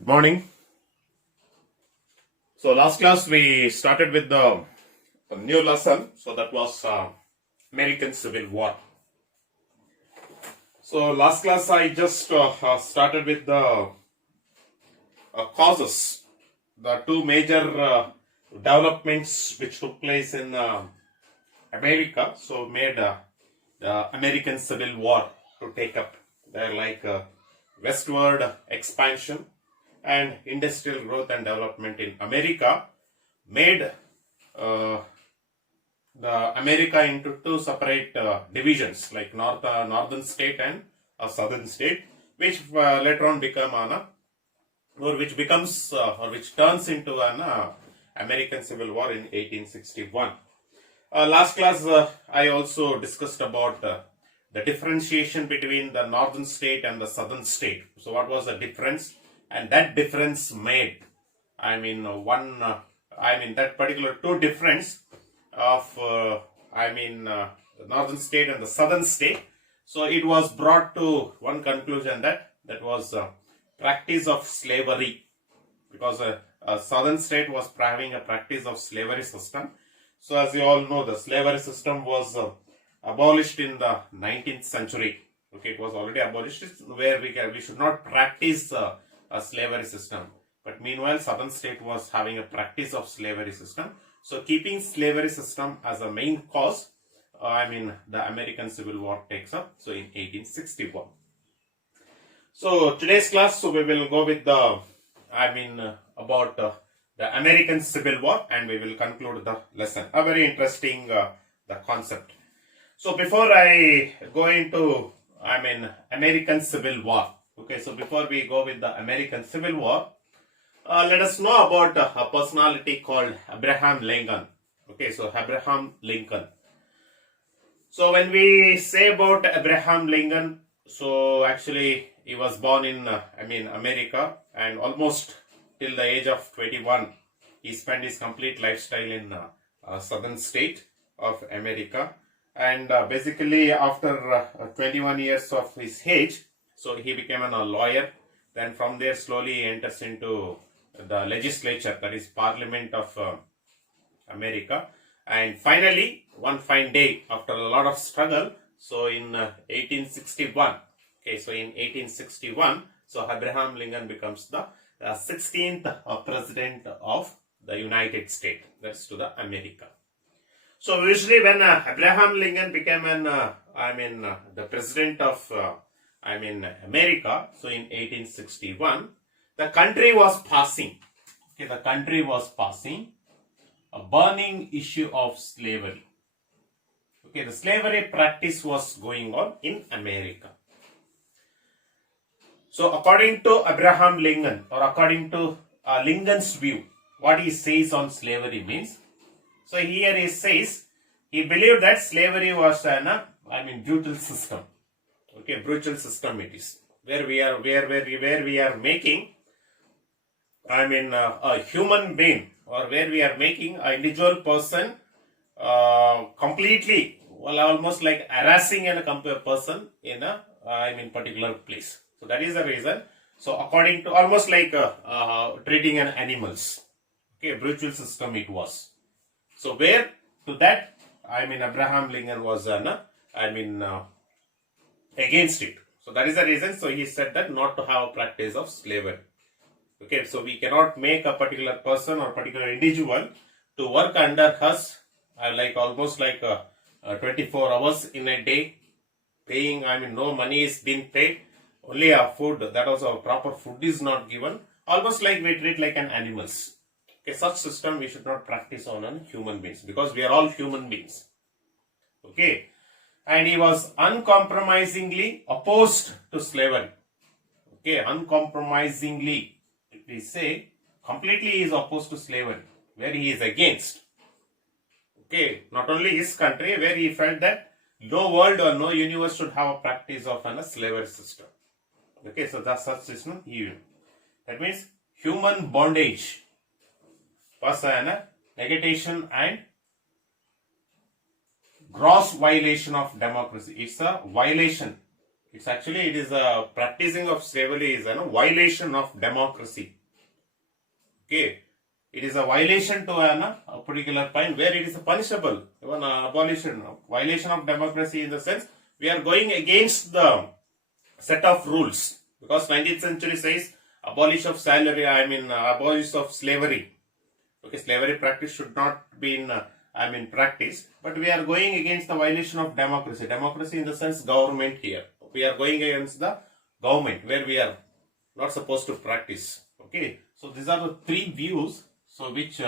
Good morning. So last class we started with the new lesson. So that was American Civil War. So last class I just started with the causes, the two major developments which took place in America. So made the American Civil War to take up. They're like westward expansion and industrial growth and development in America made uh, the America into two separate divisions, like northern state and a southern state, which later on become or which becomes or which turns into an American Civil War in 1861. Last class I also discussed about the differentiation between the northern state and the southern state. So what was the difference? And that difference made, that particular two difference of, the northern state and the southern state. So it was brought to one conclusion that was practice of slavery, because a southern state was having a practice of slavery system. So as you all know, the slavery system was abolished in the 19th century. Okay, it was already abolished, where we should not practice a slavery system. But meanwhile, southern state was having a practice of slavery system. So keeping slavery system as a main cause, the American Civil War takes up. So in 1861. So today's class, so we will go with the, about the American Civil War, and we will conclude the lesson. A very interesting the concept. So before I go into, American Civil War. Okay, so before we go with the American Civil War, let us know about a personality called Abraham Lincoln. Okay, so Abraham Lincoln. So when we say about Abraham Lincoln, so actually he was born in, America, and almost till the age of 21, he spent his complete lifestyle in southern state of America. And basically after 21 years of his age, so he became a lawyer. Then from there slowly he enters into the legislature, that is Parliament of America. And finally, one fine day, after a lot of struggle, so in 1861, okay, so in 1861, so Abraham Lincoln becomes the 16th president of the United States, that's to the America. So usually when Abraham Lincoln became the president of America, so in 1861, the country was passing a burning issue of slavery. Okay, the slavery practice was going on in America. So according to Abraham Lincoln, or according to Lincoln's view, what he says on slavery means, so here he says he believed that slavery was an brutal system. Okay, brutal system it is, where we are making a human being, or where we are making an individual person completely, almost like harassing a person in a particular place. So that is the reason. So according to, almost like treating an animals. Okay, brutal system it was. So where to that, Abraham Lincoln was against it. So that is the reason. So he said that not to have a practice of slavery. Okay, so we cannot make a particular person or particular individual to work under us, almost like 24 hours in a day, paying, no money is being paid, only a food, that also a proper food is not given, almost like we treat like an animals. Okay, such system we should not practice on human beings, because we are all human beings. Okay, and he was uncompromisingly opposed to slavery. Okay, uncompromisingly, if we say, completely he is opposed to slavery, where he is against. Okay, not only his country, where he felt that no world or no universe should have a practice of a slavery system. Okay, so that's such system he, that means human bondage was a negation and gross violation of democracy. It's a violation It's actually, it is a practicing of slavery is a violation of democracy. Okay, it is a violation to a particular point where it is punishable. Even abolition, violation of democracy in the sense we are going against the set of rules, because 19th century says abolish of salary. Abolish of slavery. Okay, slavery practice should not be in practice, but we are going against the violation of democracy. Democracy in the sense government here. We are going against the government where we are not supposed to practice. Okay, so these are the three views which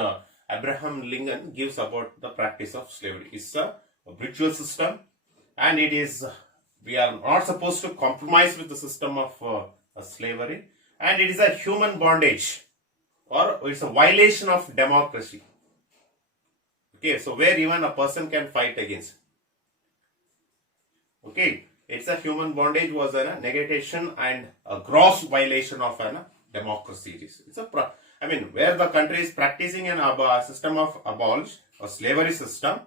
Abraham Lincoln gives about the practice of slavery. It's a ritual system, and it is, we are not supposed to compromise with the system of slavery, and it is a human bondage, or it's a violation of democracy. Okay, so where even a person can fight against. Okay, it's a human bondage was a negation and a gross violation of a democracy. It's a where the country is practicing a system of abolish or slavery system.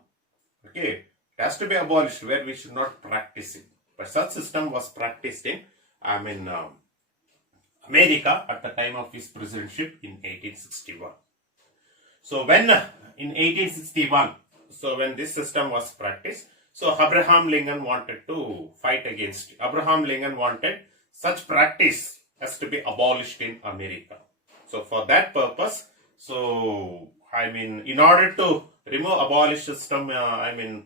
Okay, it has to be abolished where we should not practice it. But such system was practiced in America at the time of his presidentship in 1861. So when in 1861, so when this system was practiced, so Abraham Lincoln wanted to fight against it. Abraham Lincoln wanted such practice has to be abolished in America. So for that purpose, so in order to remove abolish system,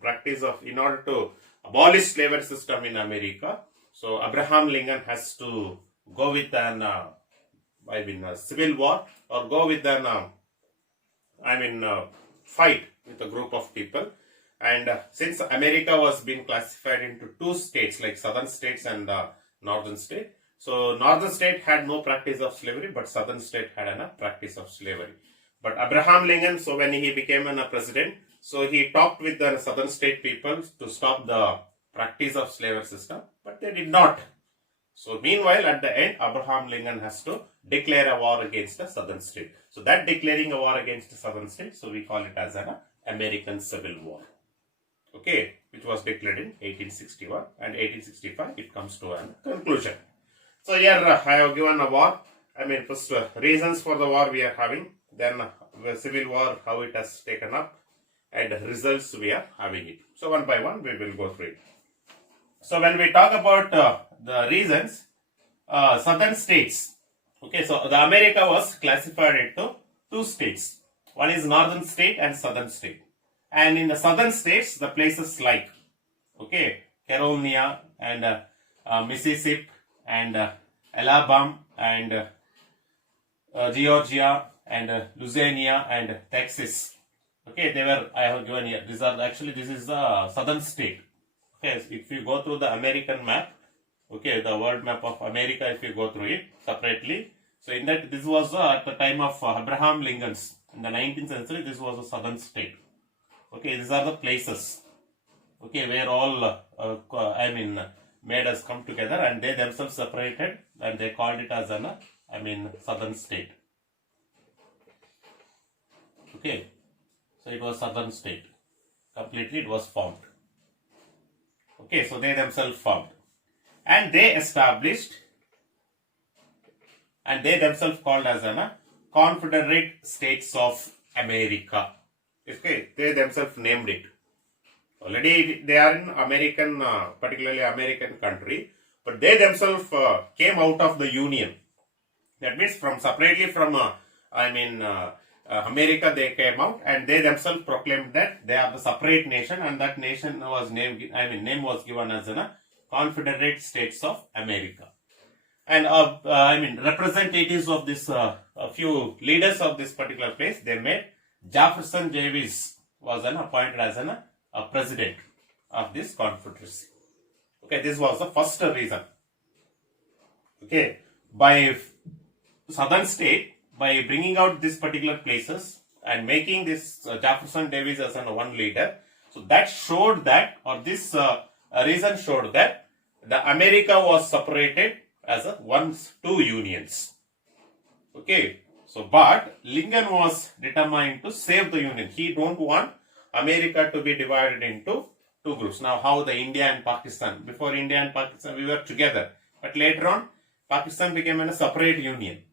practice of, in order to abolish slavery system in America, so Abraham Lincoln has to go with an a civil war, or go with an fight with a group of people. And since America was being classified into two states, like southern states and northern state, so northern state had no practice of slavery, but southern state had a practice of slavery. But Abraham Lincoln, so when he became a president, so he talked with the southern state people to stop the practice of slavery system, but they did not. So meanwhile, at the end, Abraham Lincoln has to declare a war against the southern state. So that declaring a war against the southern state, so we call it as an American Civil War. Okay, which was declared in 1861, and 1865 it comes to a conclusion. So here I have given a war. First reasons for the war we are having, then the civil war, how it has taken up, and results we are having it. So one by one we will go through it. So when we talk about the reasons, southern states. Okay, so the America was classified into two states. One is northern state and southern state. And in the southern states, the places like, okay, Carolina and Mississippi and Alabama and Georgia and Louisiana and Texas. Okay, they were, I have given here. These are actually, this is the southern state. Okay, so if you go through the American map, okay, the world map of America, if you go through it separately, so in that, this was at the time of Abraham Lincoln's, in the 19th century, this was a southern state. Okay, these are the places, okay, where all, made us come together, and they themselves separated, and they called it as an, southern state. Okay, so it was southern state. Completely it was formed. Okay, so they themselves formed. And they established, and they themselves called as an Confederate States of America. Okay, they themselves named it. Already they are in American, particularly American country, but they themselves came out of the Union. That means from separately from, America they came out, and they themselves proclaimed that they are the separate nation, and that nation was named, name was given as a Confederate States of America. And representatives of this, a few leaders of this particular place, they made Jefferson Davis was appointed as a president of this confederacy. Okay, this was the first reason. Okay, by southern state, by bringing out these particular places and making this Jefferson Davis as one leader, so that showed that, or this reason showed that the America was separated as two unions. Okay, so but Lincoln was determined to save the union. He don't want America to be divided into two groups. Now how the India and Pakistan, before India and Pakistan we were together, but later on Pakistan became a separate union.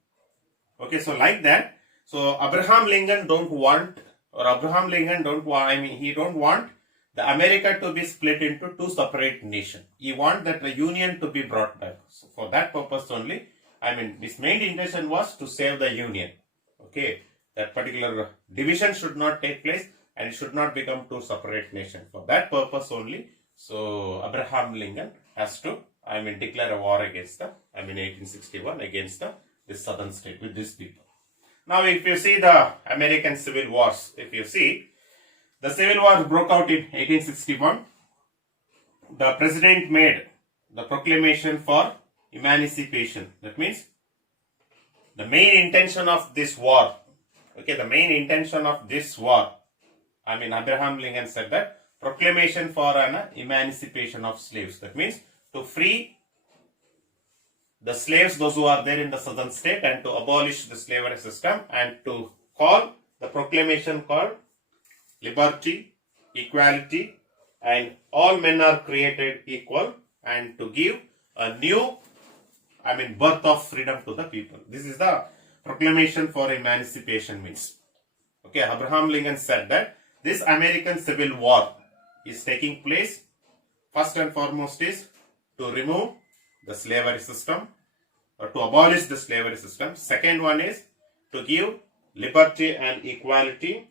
Okay, so like that. So Abraham Lincoln don't want, he don't want the America to be split into two separate nations. He want that the union to be brought back. So for that purpose only, his main intention was to save the union. Okay, that particular division should not take place and it should not become two separate nations. For that purpose only, so Abraham Lincoln has to, declare a war against the, 1861 against the southern state with these people. Now, if you see the American Civil Wars, the Civil War broke out in 1861. The president made the proclamation for emancipation. That means the main intention of this war, Abraham Lincoln said that proclamation for an emancipation of slaves. That means to free the slaves, those who are there in the southern state, and to abolish the slavery system, and to call the proclamation called liberty, equality, and all men are created equal, and to give a new, birth of freedom to the people. This is the proclamation for emancipation means. Okay, Abraham Lincoln said that this American Civil War is taking place, first and foremost is to remove the slavery system, or to abolish the slavery system. Second one is to give liberty and equality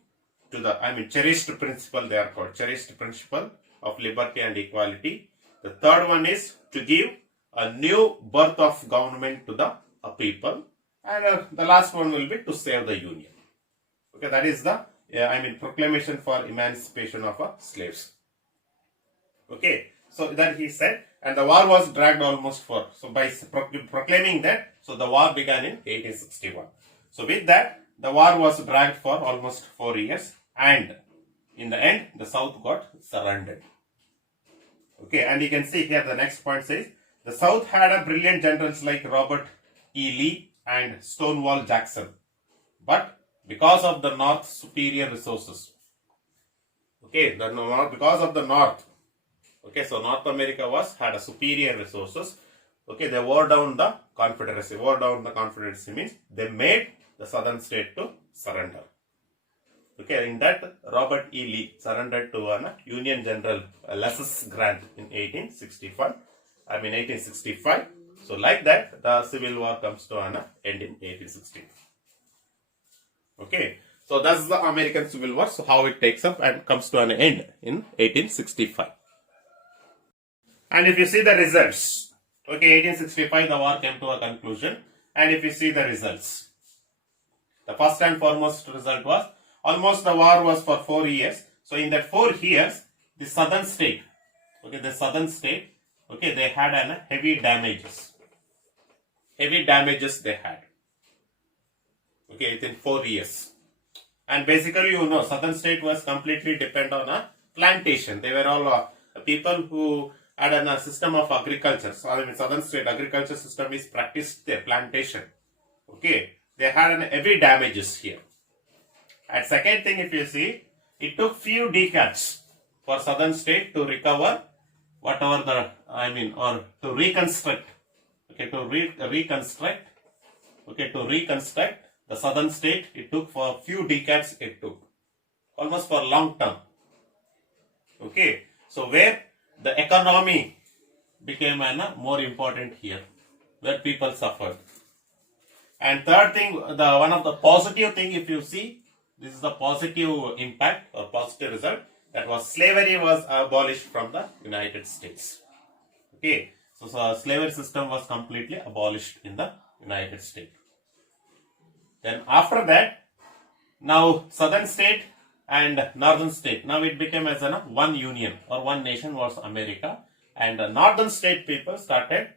to the, cherished principle, they are called cherished principle of liberty and equality. The third one is to give a new birth of government to the people. And the last one will be to save the union. Okay, that is the, proclamation for emancipation of slaves. Okay, so that he said, and the war was dragged almost for, so by proclaiming that, so the war began in 1861. So with that, the war was dragged for almost 4 years, and in the end, the South got surrendered. Okay, and you can see here the next point says, the South had a brilliant generals like Robert E. Lee and Stonewall Jackson, but because of the North's superior resources, because of the North, so North America had a superior resources. Okay, they wore down the Confederacy. Means they made the southern state to surrender. Okay, in that Robert E. Lee surrendered to an Union General Ulysses Grant in 1865. So like that, the Civil War comes to an end in 1860. Okay, so that's the American Civil War. So how it takes up and comes to an end in 1865. And if you see the results, 1865 the war came to a conclusion. And if you see the results, the first and foremost result was almost the war was for 4 years. So in that 4 years, the southern state, they had heavy damages. They had. Within 4 years. And basically, southern state was completely dependent on a plantation. They were all people who had a system of agriculture. So southern state agriculture system is practiced their plantation. Okay, they had heavy damages here. And second thing, if you see, it took few decades for southern state to recover whatever the or to reconstruct. To reconstruct the southern state. It took for few decades. It took almost for long term. Okay, so where the economy became more important here, where people suffered. And third thing, one of the positive thing, if you see, this is the positive impact or positive result, that was slavery was abolished from the United States. Okay, so slavery system was completely abolished in the United States. Then after that, now southern state and northern state, now it became as one union or one nation was America, and the northern state people started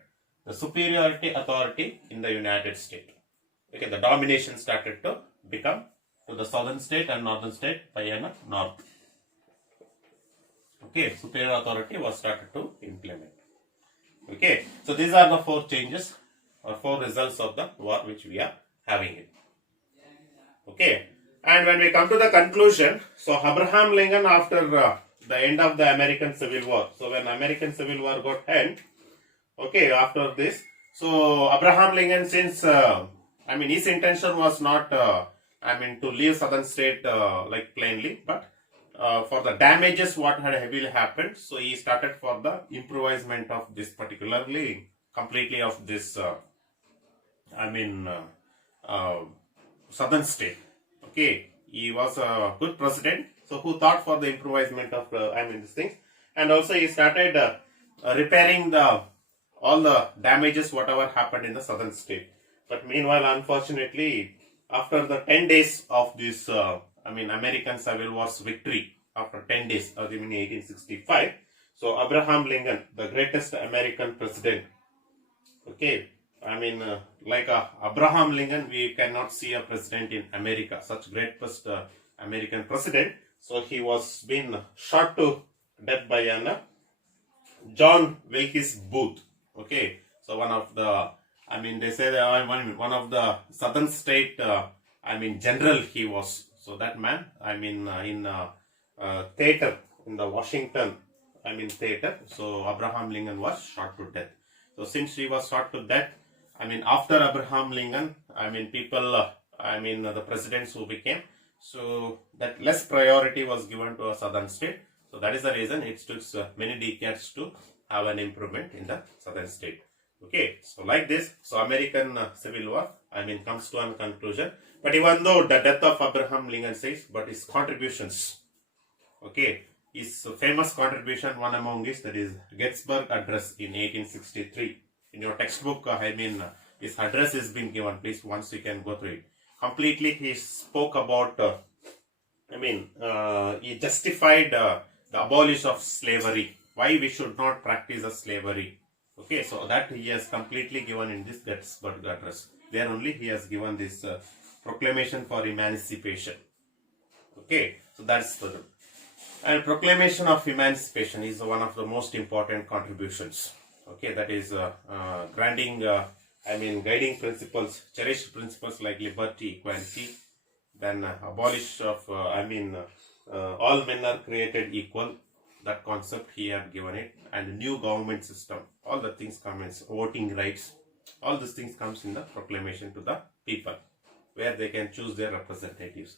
the superiority authority in the United States. Okay, the domination started to become to the southern state and northern state by north. Okay, superior authority was started to implement. Okay, so these are the 4 changes or 4 results of the war which we are having it. Okay, and when we come to the conclusion, so Abraham Lincoln, after the end of the American Civil War. So when American Civil War got end, okay, after this, so Abraham Lincoln, since his intention was not to leave southern state like plainly, but for the damages what had heavily happened, so he started for the improvisement of this particularly completely of this uh, southern state. Okay, he was a good president, so who thought for the improvisement of these things, and also he started repairing the all the damages whatever happened in the southern state. But meanwhile, unfortunately, after the 10 days of this American Civil War's victory, after 10 days, in 1865, so Abraham Lincoln, the greatest American president, okay, like Abraham Lincoln, we cannot see a president in America, such great American president. So he was been shot to death by an John Wilkes Booth. Okay, so one of the, they say that one of the southern state, general he was. So that man, in theater in the Washington, theater. So Abraham Lincoln was shot to death. So since he was shot to death, after Abraham Lincoln, people, the presidents who became, so that less priority was given to a southern state. So that is the reason it took many decades to have an improvement in the southern state. Okay, so like this, so American Civil War, comes to a conclusion. But even though the death of Abraham Lincoln says, but his contributions, okay, his famous contribution, one among is that is Gettysburg Address in 1863. In your textbook, his address has been given. Please, once you can go through it. Completely, he spoke about, he justified the abolition of slavery. Why we should not practice a slavery. Okay, so that he has completely given in this Gettysburg Address. There only he has given this proclamation for emancipation. Okay, so that's the and proclamation of emancipation is one of the most important contributions. Okay, that is granting, guiding principles, cherished principles like liberty, equality, then abolish of, all men are created equal. That concept he had given it, and new government system. All the things come in voting rights. All these things comes in the proclamation to the people, where they can choose their representatives.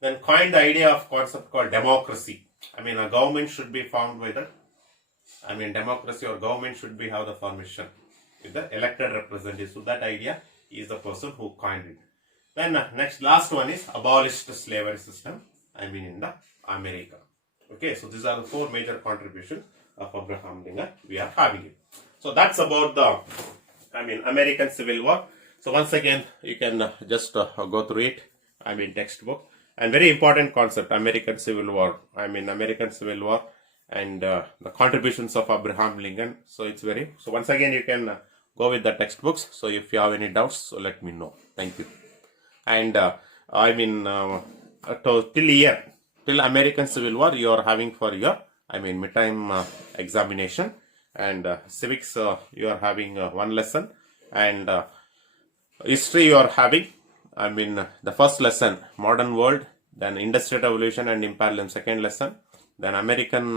Then coined the idea of concept called democracy. A government should be formed by the, democracy or government should be have the formation with the elected representatives. So that idea is the person who coined it. Then last one is abolished slavery system. In the America. Okay, so these are the four major contributions of Abraham Lincoln we are having it. So that's about the, American Civil War. So once again, you can just go through it. Textbook. And very important concept, American Civil War. American Civil War and the contributions of Abraham Lincoln. So it's very, so once again, you can go with the textbooks. So if you have any doubts, so let me know. Thank you. And till American Civil War, you are having for your, midtime examination, and civics, you are having one lesson, and history you are having, the first lesson, modern world, then industrial revolution and imperialism, second lesson, then American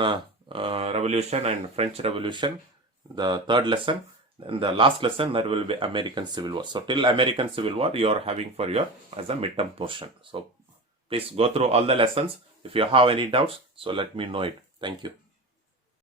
revolution and French revolution, the third lesson, and the last lesson that will be American Civil War. So till American Civil War, you are having for your as a midterm portion. So please go through all the lessons. If you have any doubts, so let me know it. Thank you.